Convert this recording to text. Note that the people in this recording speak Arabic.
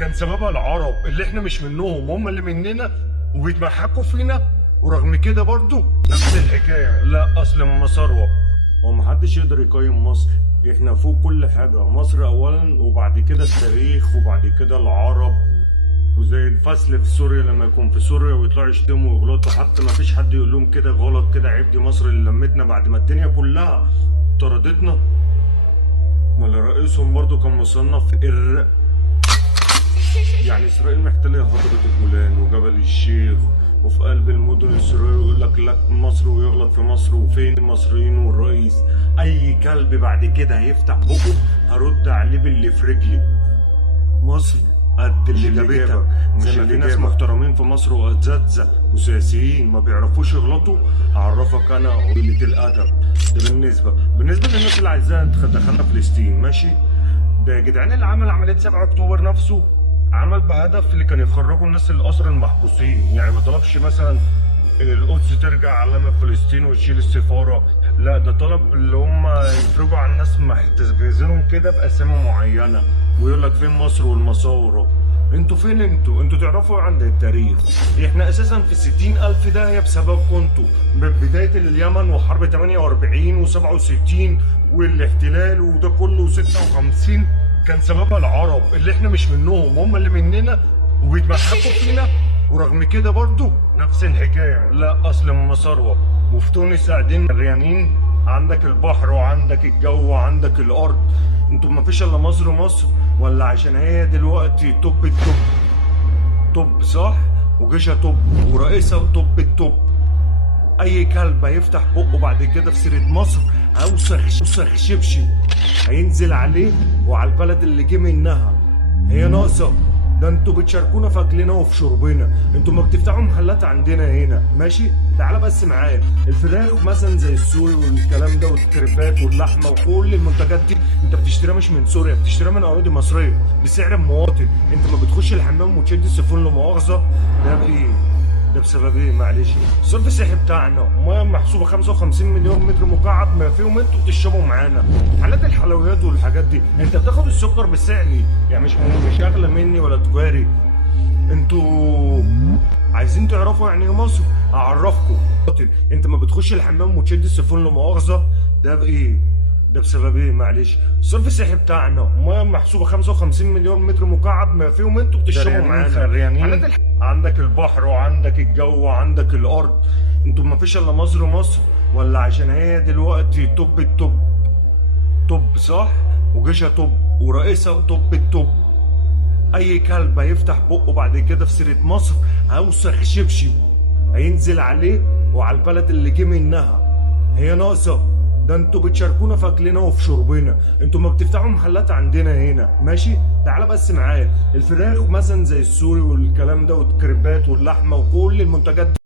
كان سببها العرب اللي احنا مش منهم، هم اللي مننا وبيتمحكوا فينا. ورغم كده برضو نفس الحكايه. لا اصل ام ثروه، هو محدش يقدر يقيم مصر، احنا فوق كل حاجه. مصر اولا وبعد كده التاريخ وبعد كده العرب. وزي الفصل في سوريا لما يكون في سوريا ويطلعوا يشتموا ويغلطوا، حتى ما فيش حد يقول لهم كده غلط كده عيب، دي مصر اللي لمتنا بعد ما الدنيا كلها طردتنا. ما اللي رئيسهم برضو كان مصنف يعني اسرائيل محتله هضبه الجولان وجبل الشيخ وفي قلب المدن السوريه، ويقول لك لا مصر ويغلط في مصر وفين المصريين والرئيس. اي كلب بعد كده هيفتح بقه هرد عليه باللي في رجلي. مصر قد اللي جابتها. زي ما في ناس محترمين في مصر واساتذه وسياسيين ما بيعرفوش يغلطوا، اعرفك انا قله الادب. ده بالنسبه للناس اللي عايزاها تدخلنا فلسطين، ماشي؟ ده يا جدعان اللي عمل عمليه 7 اكتوبر نفسه عمل بهدف اللي كان يخرجوا الناس الاسرى المحبوسين. يعني ما طلبش مثلا ان القدس ترجع علامه فلسطين وتشيل السفاره، لا ده طلب اللي هم يفرجوا على الناس محتجزينهم كده باسامي معينه، ويقول لك فين مصر والمصاوره. انتوا فين؟ انتوا تعرفوا عند التاريخ. احنا اساسا في 60,000 داهيه بسببكم انتوا، بدايه اليمن وحرب 48 و67 والاحتلال وده كله 56 كان سببها العرب اللي احنا مش منهم، هم اللي مننا وبيتمحكوا فينا. ورغم كده برضو نفس الحكايه. لا اصل ام ثروه، وفي تونس قاعدين مليانين، عندك البحر وعندك الجو وعندك الارض. انتوا ما فيش الا مصر ومصر، ولا عشان هي دلوقتي توب التوب؟ توب صح، وجيشها توب ورئيسها توب التوب. اي كلب هيفتح بقه بعد كده في سيره مصر اوسخ شبشب هينزل عليه وعلى البلد اللي جه منها. هي ناقصه؟ ده انتوا بتشاركونا في اكلنا وفي شربنا. انتوا ما بتفتحوا محلات عندنا هنا، ماشي؟ تعالى بس معايا. الفراخ مثلا زي السوري والكلام ده والكريبات واللحمه وكل المنتجات دي انت بتشتريها مش من سوريا، بتشتريها من اراضي مصريه بسعر المواطن. انت ما بتخش الحمام وتشد السيفون لمؤاخذه، ده بايه؟ ده بسبب ايه؟ معلش الصرف الصحي بتاعنا ميه محسوبه 55 مليون متر مكعب ما فيهم انتوا بتشربوا معانا. حالات الحلويات والحاجات دي انت بتاخد السكر بسعري، يعني مش اغلى مني ولا تجاري. انتوا عايزين تعرفوا يعني ايه مصر؟ اعرفكم. انت ما بتخش الحمام وتشد السيفون لمؤاخذه، ده بايه؟ ده بسبب ايه؟ معلش الصرف الصحي بتاعنا ميه محسوبه 55 مليون متر مكعب ما فيهم انتوا بتشربوا معانا. عندك البحر وعندك الجو وعندك الارض. انتوا ما فيش الا مصر ومصر، ولا عشان هي دلوقتي توب التوب؟ توب صح، وجيشها توب ورئيسها توب التوب. اي كلب هيفتح بقه بعد كده في سيره مصر اوسخ شبشب هينزل عليه وعلى البلد اللي جه منها. هي ناقصه؟ ده انتوا بتشاركونا في اكلنا وفي شربنا. انتوا ما بتفتحوا محلات عندنا هنا، ماشي؟ تعالى بس معايا. الفراخ مثلا زي السوري والكلام ده والكريبات واللحمه وكل المنتجات دي